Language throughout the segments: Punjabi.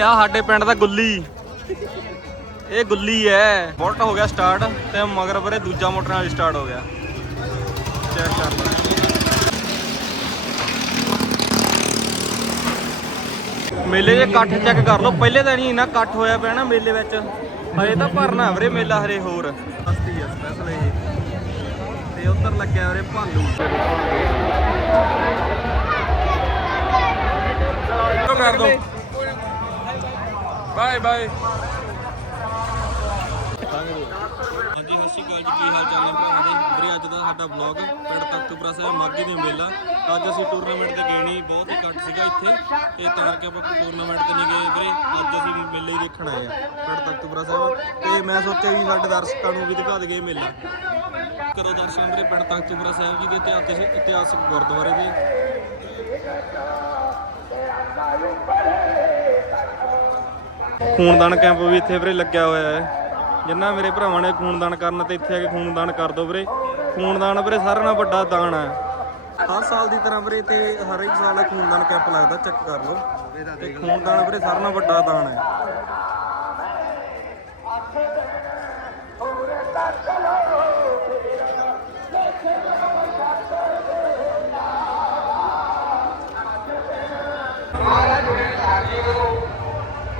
ਆ ਸਾਡੇ ਪਿੰਡ ਦਾ ਗੁੱਲੀ। ਇਹ ਗੁੱਲੀ ਐ ਬੁਲਟ ਹੋ ਗਿਆ ਸਟਾਰਟ ਤੇ ਮਗਰ ਵੀਰੇ ਦੂਜਾ ਮੋਟਰ ਨਾਲ ਸਟਾਰਟ ਹੋ ਗਿਆ। ਚੈੱਕ ਕਰ ਲਓ। ਮੇਲੇ 'ਚ ਇਕੱਠ ਚੈੱਕ ਕਰ ਲਓ। ਪਹਿਲੇ ਤਾਂ ਨਹੀਂ ਇੰਨਾ ਇਕੱਠ ਹੋਇਆ ਪਿਆ ਨਾ ਮੇਲੇ ਵਿੱਚ। ਹਰੇ ਤਾਂ ਭਰਨਾ ਵੀਰੇ ਮੇਲਾ ਹਰੇ ਹੋਰ। ਸਸਤੀ ਆ ਸਪੈਸ਼ਲ ਇਹ। ਤੇ ਉੱਧਰ ਲੱਗਿਆ ਵੀਰੇ ਭਾਲੂ। ਕਰ ਦੋ। ਬਾਏ ਬਾਏ ਹਾਂਜੀ, ਸਤਿ ਸ਼੍ਰੀ ਅਕਾਲ ਜੀ। ਕੀ ਹਾਲ ਚਾਲ ਨੇ ਭਰਾਵਾਂ ਦੇ? ਵੀਰੇ, ਅੱਜ ਦਾ ਸਾਡਾ ਵਲੌਗ ਪਿੰਡ ਤਖਤੂਪੁਰਾ ਸਾਹਿਬ ਮਾਘੀ ਦੇ ਮੇਲਾ। ਅੱਜ ਅਸੀਂ ਟੂਰਨਾਮੈਂਟ ਤੇ ਗਏ ਨਹੀਂ ਬਹੁਤ ਹੀ ਘੱਟ ਸੀਗਾ ਇੱਥੇ। ਤੇ ਤਾਂ ਕਰਕੇ ਆਪਾਂ ਟੂਰਨਾਮੈਂਟ ਤੇ ਨਹੀਂ ਗਏ। ਵੀਰੇ, ਅੱਜ ਅਸੀਂ ਮੇਲੇ ਹੀ ਦੇਖਣ ਆਏ ਆ, ਪਿੰਡ ਤਖਤੂਪੁਰਾ ਸਾਹਿਬ। ਤੇ ਮੈਂ ਸੋਚਿਆ ਵੀ ਸਾਡੇ ਦਰਸ਼ਕਾਂ ਨੂੰ ਵੀ ਦਿਖਾ ਦਈਏ ਮੇਲਾ। ਕਰੋ ਦਰਸ਼ਨ ਵੀਰੇ, ਪਿੰਡ ਤਖਤੂਪੁਰਾ ਸਾਹਿਬ ਜੀ ਦੇ ਇਤਿਹਾਸਿਕ ਇਤਿਹਾਸਕ ਗੁਰਦੁਆਰੇ ਦੇ। ਖੂਨਦਾਨ ਕੈਂਪ ਵੀ ਇੱਥੇ ਵੀਰੇ ਲੱਗਿਆ ਹੋਇਆ ਹੈ। ਜਿੰਨਾ ਮੇਰੇ ਭਰਾਵਾਂ ਨੇ ਖੂਨਦਾਨ ਕਰਨ ਤੇ ਇੱਥੇ ਆ ਕੇ ਖੂਨਦਾਨ ਕਰ ਦੋ ਵੀਰੇ। ਖੂਨਦਾਨ ਵੀਰੇ ਸਾਰਿਆਂ ਨਾਲੋਂ ਵੱਡਾ ਦਾਨ ਹੈ। ਹਰ ਸਾਲ ਦੀ ਤਰ੍ਹਾਂ ਵੀਰੇ ਤੇ ਹਰ ਇੱਕ ਸਾਲ ਖੂਨਦਾਨ ਕੈਂਪ ਲੱਗਦਾ, ਚੈੱਕ ਕਰ ਲਓ। ਤੇ ਖੂਨਦਾਨ ਵੀਰੇ ਸਾਰਿਆਂ ਨਾਲੋਂ ਵੱਡਾ ਦਾਨ ਹੈ। ਮਹਾਂਪੁਰਖ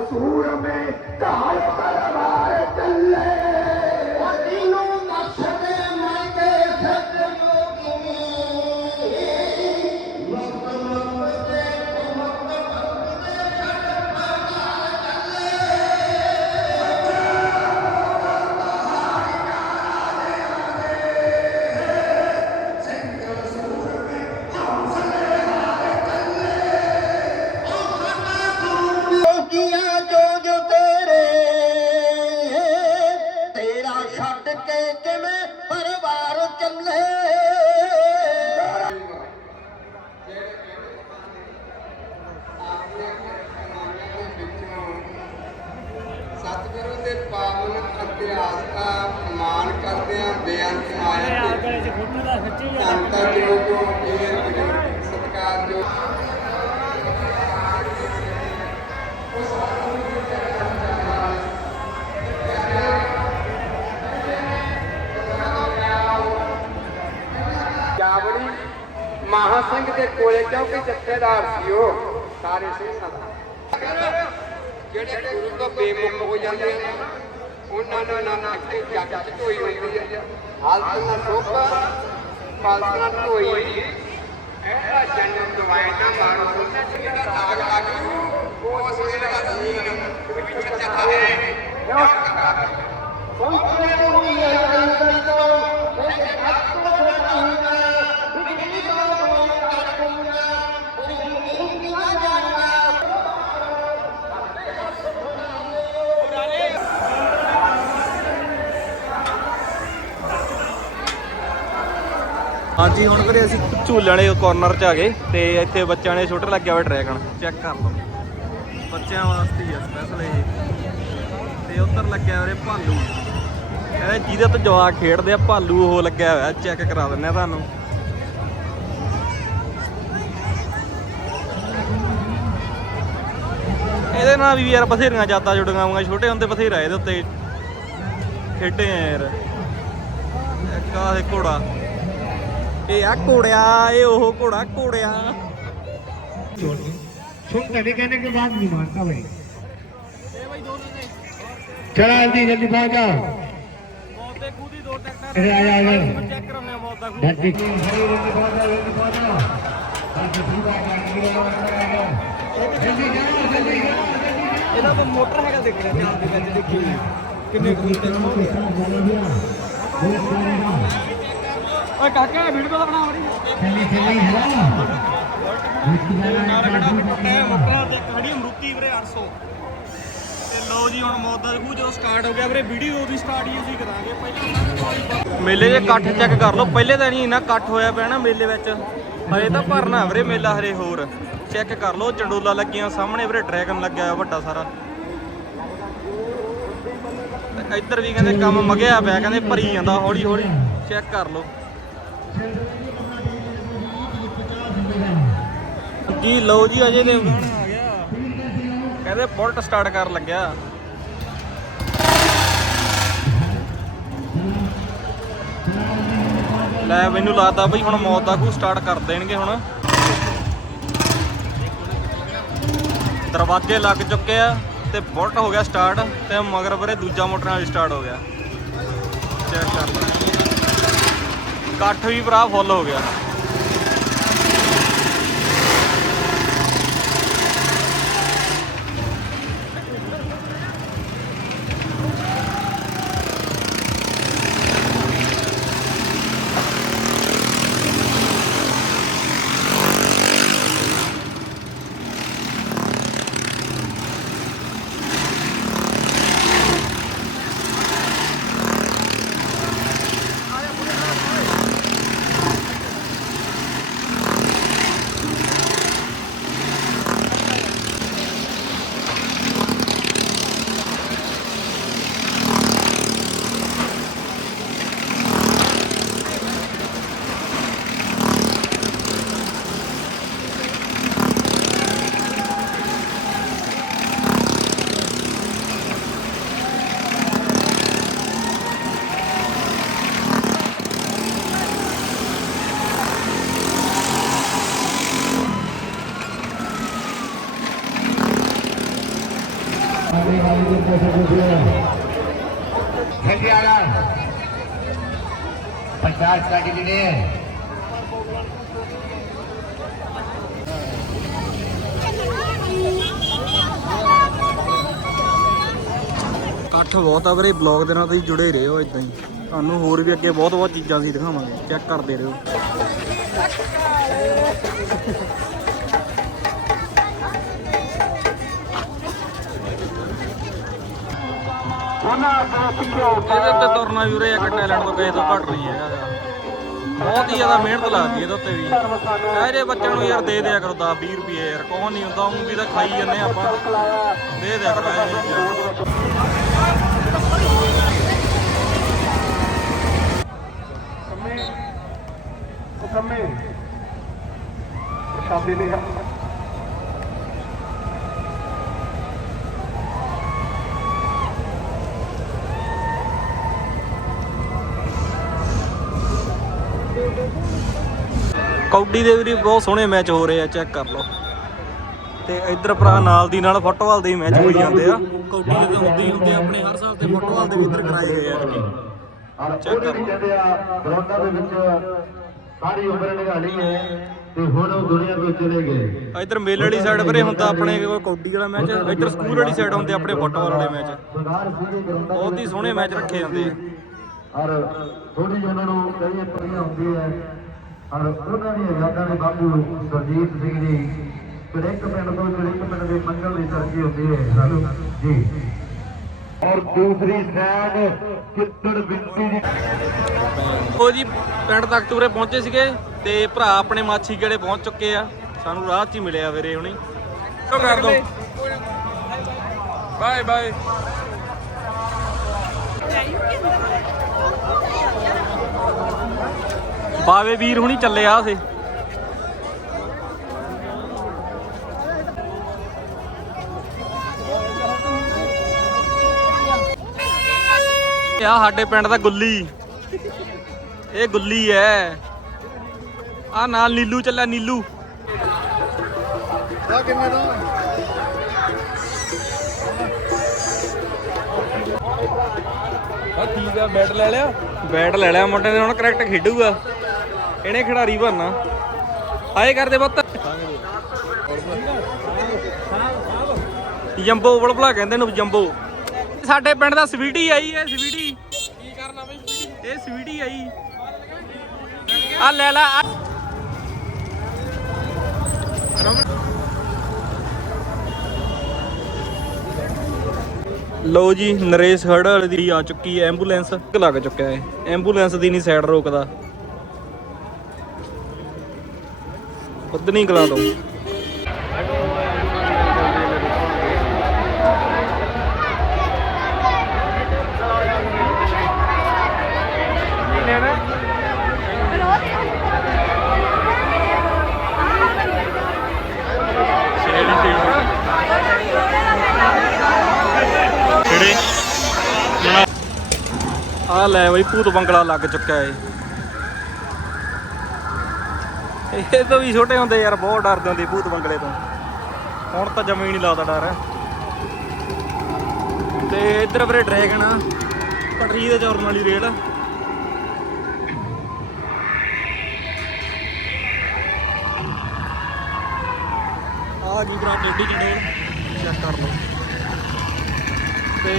ਸੂਰ ਮੇ ਕਾਲ ਪਰਵਾਰ ਸਿੰਘ ਦੇ ਕੋਲੇ ਕਿਉਂਕਿ ਜੱਥੇਦਾਰ ਸੀ ਉਹ ਸਾਰੇ ਸਿੰਘ ਸੰਤ ਜਿਹੜੇ ਗੁਰੂ ਤੋਂ ਬੇਮੁਖ ਹੋ ਜਾਂਦੇ ਨੇ ਉਹਨਾਂ ਨੂੰ ਨਾ ਨਾ ਕਿ ਜੱਗ ਚ ਢੋਈ ਹੁੰਦੀ ਹੈ ਹਾਲਤ ਨਾ ਸੋਭਾ ਪਾਲਤ ਨਾ ਢੋਈ ਐਸਾ ਜਨਮ ਦਵਾਈ ਨਾ ਮਾਰੋ ਉਹਨਾਂ ਜਿਹੜਾ ਰਾਗ ਲਾਗੂ ਉਹ ਉਸ ਵੇਲੇ ਦਾ ਸੀਨ ਵਿੱਚ ਚੱਲਦਾ ਹੈ ਹਾਂਜੀ, ਹੁਣ ਵੀਰੇ ਅਸੀਂ ਝੂਲੇ ਵਾਲੇ ਕਾਰਨਰ 'ਚ ਆ ਗਏ ਤੇ ਇੱਥੇ ਬੱਚਿਆਂ ਨੇ ਛੋਟੇ ਲੱਗਿਆ ਹੋਇਆ ਡਰੈਗਨ ਚੈੱਕ ਕਰ ਲਓ। ਬੱਚਿਆਂ ਵਾਸਤੇ ਹੀ ਆ ਸਪੈਸ਼ਲ ਇਹ। ਤੇ ਉੱਧਰ ਲੱਗਿਆ ਵੀਰੇ ਭਾਲੂ। ਕਹਿੰਦੇ ਜਿਹਦੇ ਤੋਂ ਜਵਾਕ ਖੇਡਦੇ ਆ, ਭਾਲੂ ਉਹ ਲੱਗਿਆ ਹੋਇਆ ਚੈੱਕ ਕਰਾ ਦਿੰਨੇ ਆ ਤੁਹਾਨੂੰ। ਇਹਦੇ ਨਾਲ ਵੀ ਯਾਰ ਬਥੇਰੀਆਂ ਯਾਦਾਂ ਜੁੜੀਆਂ ਹੋਈਆਂ, ਛੋਟੇ ਹੁੰਦੇ ਬਥੇਰਾ ਇਹਦੇ ਉੱਤੇ ਖੇਡੇ ਆ ਯਾਰ। ਇੱਕ ਆਹ ਘੋੜਾ ਇਹ ਆ ਘੋੜਿਆ ਇਹ ਉਹ ਘੋੜਾ ਘੋੜਿਆ सुन कभी कहने के बाद नहीं मानता भाई चला जल्दी जल्दी पहुंच जाओ ਮੌਤ ਦੇ ਖੂਹ ਦੀ ਦੋ ਟਰੈਕਟਰ अरे आ जाओ आ जाओ ਚੈੱਕ ਕਰਾਉਣੇ ਆ ਮੌਤ ਦਾ ਖੂਹ जल्दी जल्दी पहुंच जाओ जल्दी पहुंच जाओ ਇਹਦਾ ਤਾਂ ਮੋਟਰ ਹੈਗਾ ਦੇਖਣਾ ਚਾਹ ਦੇ ਵਿੱਚ ਦੇਖੀ ਕਿੰਨੇ ਖੂਨ ਤੇ ਓਏ ਕਾਕਾ ਵੀਡੀਓ ਤਾਂ ਬਣਾ ਮੜੀ ਚੱਲੀ ਚੱਲੀ ਹੈ ਨਾਲ ਖੜਾ ਮੋਟਰ ਮੋਟਰ ਤੇ ਖੜੀ ਅਮਰੂਤੀ ਵੀਰੇ 800 ਤੇ ਲਓ ਜੀ ਹੁਣ ਮੌਤ ਦਾ ਖੂਹ ਜਦੋਂ ਸਟਾਰਟ ਹੋ ਗਿਆ ਵੀਰੇ ਵੀਡੀਓ ਉਹਦੀ ਸਟਾਰਟ ਹੀ ਅਸੀਂ ਕਰਾਂਗੇ। ਪਹਿਲਾਂ ਮੇਲੇ ਦੇ ਇਕੱਠ ਚੈੱਕ ਕਰ ਲਓ ਪਹਿਲੇ ਤਾਂ ਨਹੀਂ ਇੰਨਾ ਇਕੱਠ ਹੋਇਆ ਪਿਆ ਨਾ ਮੇਲੇ ਵਿੱਚ। ਹਰੇ ਤਾਂ ਭਰਨਾ ਵੀਰੇ ਮੇਲਾ ਹਰੇ ਹੋਰ। ਚੈੱਕ ਕਰ ਲਓ ਚੰਡੋਲਾ ਲੱਗੀਆਂ ਸਾਹਮਣੇ ਵੀਰੇ ਡਰੈਗਨ ਲੱਗਿਆ ਹੋਇਆ ਵੱਡਾ ਸਾਰਾ। ਇੱਧਰ ਵੀ ਕਹਿੰਦੇ ਕੰਮ ਮਗਿਆ ਪਿਆ ਕਹਿੰਦੇ ਭਰੀ ਜਾਂਦਾ ਹੌਲੀ ਹੌਲੀ ਚੈੱਕ ਕਰ ਲਓ। ਜੀ ਲਓ ਜੀ ਅਜੇ ਦੇ ਕਹਿੰਦੇ ਬੁਲਟ ਸਟਾਰਟ ਕਰਨ ਲੱਗਿਆ। ਲੈ ਮੈਨੂੰ ਲੱਗਦਾ ਬਈ ਹੁਣ ਮੌਤ ਦਾ ਖੂਹ ਸਟਾਰਟ ਕਰ ਦੇਣਗੇ ਹੁਣ। ਦਰਵਾਜ਼ੇ ਲੱਗ ਚੁੱਕੇ ਆ ਤੇ ਬੁਲਟ ਹੋ ਗਿਆ ਸਟਾਰਟ ਤੇ ਮਗਰ ਵੀਰੇ ਦੂਜਾ ਮੋਟਰ ਨਾਲ ਸਟਾਰਟ ਹੋ ਗਿਆ। ਚੈੱਕ ਕਰ ਲਓ। ਇਕੱਠ ਵੀ ਭਰਾ ਫੁੱਲ ਹੋ ਗਿਆ ਚੱਲੀ ਆ ਲਾ 50 ਦਾ ਕਿੰਨੇ ਨੇ ਇਕੱਠ ਬਹੁਤ ਆ ਵੀਰੇ ਬਲੌਗ ਦੇ ਨਾਲ ਤੁਸੀਂ ਜੁੜੇ ਰਹੋ ਇਦਾਂ ਹੀ। ਤੁਹਾਨੂੰ ਹੋਰ ਵੀ ਅੱਗੇ ਬਹੁਤ ਬਹੁਤ ਚੀਜ਼ਾਂ ਅਸੀਂ ਦਿਖਾਵਾਂਗੇ ਚੈੱਕ ਕਰਦੇ ਰਹੋ। ਇਹਦੇ ਉੱਤੇ ਤੁਰਨਾ ਵੀ ਉਰੇ ਇੱਕ ਟੈਲੈਂਟ ਤੋਂ ਕਿਸੇ ਤੋਂ ਘੱਟ ਨਹੀਂ ਹੈਗਾ। ਬਹੁਤ ਹੀ ਜ਼ਿਆਦਾ ਮਿਹਨਤ ਲੱਗਦੀ ਇਹਦੇ ਉੱਤੇ ਵੀ। ਇਹ ਜੇ ਬੱਚਿਆਂ ਨੂੰ, ਯਾਰ ਦੇ ਦਿਆ ਕਰੋ 10 20 ਰੁਪਏ, ਯਾਰ ਕੌਣ ਨਹੀਂ ਹੁੰਦਾ ਉਹ ਵੀ ਤਾਂ ਖਾਈ ਜਾਂਦੇ ਆ ਆਪਾਂ। ਦੇ ਦਿਆ ਕਰੋ ਇਹ ਚੀਜ਼ਾਂ ਕੰਮੇ ਸ਼ਾਦੀ ਦੇ ਕੌਡੀ ਦੇ ਵੀ ਬਹੁਤ ਸੋਹਣੇ ਮੈਚ ਹੋ ਰਹੇ ਆ, ਚੈੱਕ ਕਰ ਲਓ। ਤੇ ਇੱਧਰ ਭਰਾ ਨਾਲ ਦੀ ਨਾਲ ਫੁੱਟਬਾਲ ਦੇ ਮੈਚ ਹੋਈ ਜਾਂਦੇ ਆ। ਕੌਡੀ ਦੇ ਤਾਂ ਹੁੰਦੇ ਹੀ ਹੁੰਦੇ ਆਪਣੇ ਹਰ ਸਾਲ ਤੇ ਫੁੱਟਬਾਲ ਦੇ ਵੀ ਇੱਧਰ ਕਰਾਏ ਹੋਏ ਆ ਚੈੱਕ ਕਰ ਗਰਾਊਂਡਾਂ ਦੇ ਵਿੱਚ ਸਾਰੀ ਉਮਰ ਨਿਗਾਲੀ ਹੈ ਤੇ ਹੁਣ ਉਹ ਦੁਨੀਆ ਤੋਂ ਚਲੇ ਗਏ ਇੱਧਰ ਮੇਲ ਵਾਲੀ ਸਾਈਡ ਵੀਰੇ ਹੁੰਦਾ ਆਪਣੇ ਕੋਲ ਕੌਡੀ ਵਾਲਾ ਮੈਚ ਇੱਧਰ ਸਕੂਲ ਵਾਲੀ ਸਾਈਡ ਹੁੰਦੇ ਆਪਣੇ ਫੁੱਟਬਾਲ ਵਾਲੇ ਮੈਚ। ਬਹੁਤ ਹੀ ਸੋਹਣੇ ਮੈਚ ਰੱਖੇ ਜਾਂਦੇ ਆ। ਔਰ ਥੋੜੀ ਜਿਹੀ ਉਹਨਾਂ ਨੂੰ ਕਈ ਪਰੀਆਂ ਹੁੰਦੀ ਹੈ ਔਰ ਉਹਨਾਂ ਦੀਆਂ ਯਾਦਾਂ ਦੇ ਬਾਬੂ ਸਰਜੀਤ ਸਿੰਘ ਜੀ ਇੱਕ ਪਿੰਡ ਤੋਂ ਇੱਕ ਪਿੰਡ ਦੇ ਮੰਗਲ ਦੀ ਤਰੱਕੀ ਹੁੰਦੀ ਹੈ ਸਾਨੂੰ ਜੀ। ਔਰ ਦੂਸਰੀ ਸਾਈਡ ਕਿੱਤੜ ਬਿੰਦੀ ਦੀ ਉਹ ਜੀ ਪਿੰਡ ਤੱਕ ਤੁਰੇ ਪਹੁੰਚੇ ਸੀਗੇ ਤੇ ਭਰਾ ਆਪਣੇ ਮਾਛੀ ਗੇੜੇ ਪਹੁੰਚ ਚੁੱਕੇ ਆ। ਸਾਨੂੰ ਰਾਹ 'ਚ ਹੀ ਮਿਲਿਆ ਵੀਰੇ ਹੁਣੀ। ਕਰ ਦੋ। Bye bye. ਬਾਵੇ ਵੀਰ ਹੁਣੀ ਚੱਲੇ ਆ ਸੇ ਆ ਸਾਡੇ ਪਿੰਡ ਦਾ ਗੁੱਲੀ। ਇਹ ਗੁੱਲੀ ਐ। ਆ ਨਾਲ ਨੀਲੂ ਚੱਲਿਆ ਨੀਲੂ। ਆ ਕਿੰਨੇ ਦਾ? ਆ ਠੀਕ ਆ ਬੈਟ ਲੈ ਲਿਆ? ਬੈਟ ਲੈ ਲਿਆ ਮੁੰਡੇ ਨੇ ਹੁਣ ਕਰੈਕਟ ਖੇਡੂਗਾ। ਇਹਨੇ ਖਿਡਾਰੀ ਬਣਨਾ। ਆਏ ਕਰਦੇ ਪੁੱਤ। ਜੰਬੋ ਭਲਾ ਕਹਿੰਦੇ ਨੂੰ ਜੰਬੋ। ਸਾਡੇ ਪਿੰਡ ਦਾ ਸਵੀਟੀ ਆਈ ਹੈ, ਸਵੀਟੀ। ਕੀ ਕਰਨਾ ਬਈ ਇਹ ਸਵੀਟੀ ਆਈ। ਆ ਲੈ ਲੈ, ਆ। ਜੀ, ਨਰੇਸ਼ ਹੜ ਦੀ ਆ ਚੁੱਕੀ ਹੈ ਐਂਬੂਲੈਂਸ। ਲੱਗ ਚੁੱਕਿਆ ਹੈ ਐਂਬੂਲੈਂਸ ਦੀ ਨਹੀਂ ਸਾਈਡ ਰੋਕਦਾ। ਉਦਨੀ ਕਲਾ ਤੋਂ ਆ ਲੈ ਬਈ ਭੂਤ ਬੰਗਲਾ ਲੱਗ ਚੁੱਕਿਆ ਏ। ਇਹ ਤੋਂ ਵੀ ਛੋਟੇ ਹੁੰਦੇ ਯਾਰ, ਬਹੁਤ ਡਰਦੇ ਹੁੰਦੇ ਭੂਤ ਬੰਗਲੇ ਤੋਂ। ਹੁਣ ਤਾਂ ਜਮੀ ਨਹੀਂ ਲੱਗਦਾ ਡਰ। ਤੇ ਇੱਧਰ ਵੀਰੇ ਡਰੈਗਨ ਆ ਪਟਰੀ ਦੇ ਚੌਰਨ ਵਾਲੀ ਰੇਲ। ਆ ਗਈ ਭਰਾ, ਟੇਡੀ ਜੰਡੇਲ ਚੈੱਕ ਕਰ ਲਓ। ਤੇ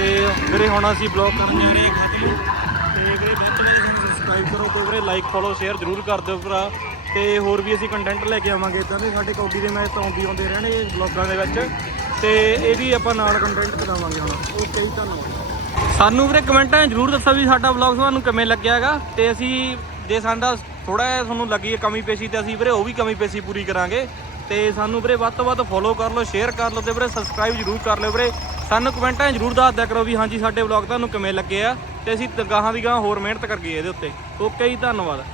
ਵੀਰੇ, ਹੁਣ ਅਸੀਂ ਬਲੌਗ ਕਰਨ ਜਾ ਰਹੇ ਹਾਂ ਖਾਤੀ। ਤੇ ਵੀਰੇ ਵੱਧ ਤੋਂ ਸਬਸਕ੍ਰਾਈਬ ਕਰੋ ਤੇ ਵੀਰੇ ਲਾਈਕ ਫੋਲੋ ਸ਼ੇਅਰ ਜ਼ਰੂਰ ਕਰ ਦਿਓ ਭਰਾ। ਤੇ ਹੋਰ ਵੀ ਅਸੀਂ ਕੰਟੈਂਟ ਲੈ ਕੇ ਆਵਾਂਗੇ ਇਦਾਂ ਦੇ। ਸਾਡੇ ਕੌਡੀ ਦੇ ਮੈਚ ਤਾਂ ਆਉਂਦੇ ਆਉਂਦੇ ਰਹਿਣੇ ਇਹ ਦੇ ਵਿੱਚ। ਤੇ ਇਹ ਵੀ ਆਪਾਂ ਨਾਲ ਕੰਟੈਂਟ ਕਰਾਵਾਂਗੇ ਹੁਣ। ਓਕੇ ਜੀ, ਧੰਨਵਾਦ। ਸਾਨੂੰ ਵੀਰੇ ਕਮੈਂਟਾਂ 'ਚ ਜ਼ਰੂਰ ਦੱਸੋ ਵੀ ਸਾਡਾ ਵਲੌਗ ਤੁਹਾਨੂੰ ਕਿਵੇਂ ਲੱਗਿਆ ਹੈਗਾ। ਤੇ ਅਸੀਂ ਜੇ ਸਾਡਾ ਥੋੜਾ ਜਿਹਾ ਤੁਹਾਨੂੰ ਲੱਗੀ ਹੈ ਕਮੀ ਪੇਸ਼ੀ ਤੇ ਅਸੀਂ ਵੀਰੇ ਉਹ ਵੀ ਕਮੀ ਪੇਸ਼ੀ ਪੂਰੀ ਕਰਾਂਗੇ। ਤੇ ਸਾਨੂੰ ਵੀਰੇ ਵੱਧ ਤੋਂ ਵੱਧ ਫੋਲੋ ਕਰ ਲਓ ਸ਼ੇਅਰ ਕਰ ਲਓ ਤੇ ਵੀਰੇ ਸਬਸਕ੍ਰਾਈਬ ਜ਼ਰੂਰ ਕਰ ਲਿਓ ਵੀਰੇ। ਸਾਨੂੰ ਕਮੈਂਟਾਂ ਜ਼ਰੂਰ ਦੱਸ ਦਿਆ ਕਰੋ ਵੀ ਹਾਂਜੀ, ਸਾਡੇ ਵਲੌਗ ਤੁਹਾਨੂੰ ਕਿਵੇਂ ਲੱਗੇ ਆ। ਤੇ ਅਸੀਂ ਗਾਹਾਂ ਦੀ ਗਾਹਾਂ ਹੋਰ ਮਿਹਨਤ ਕਰੀਏ ਇਹਦੇ ਉੱਤੇ। ਓਕੇ ਜੀ, ਧੰਨਵਾਦ।